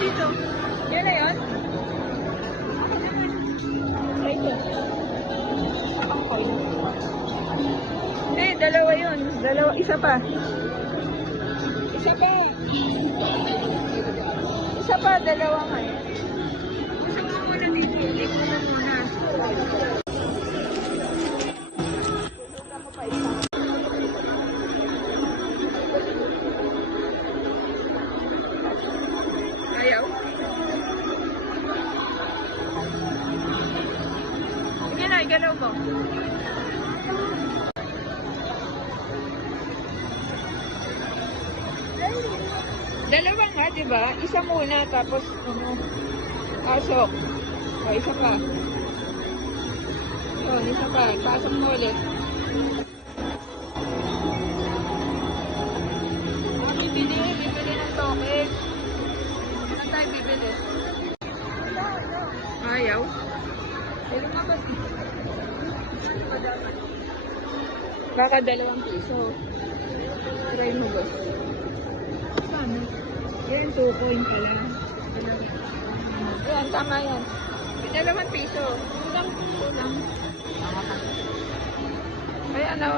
Dito. Yan na yun? Ito. Dalawa yun. Dalawa. Isa pa. Isa pa. Isa pa. Dalawa nga eh. Gusto mo muna dito. Hindi ko na muna. Ayaw. Sige na, igalaw mo. Dalawa nga, di ba? Isa muna, tapos, pasok. O, isa pa. O, isa pa. Pasok mo ulit. Bibili ng token. Saan tayo bibili? Ayaw. Pero naman. Baka 2 piso. Try mo ba? Saan? Yan, 2 coin pala. Ayan, tama yan. 2 piso. Kulang. Ay, ano,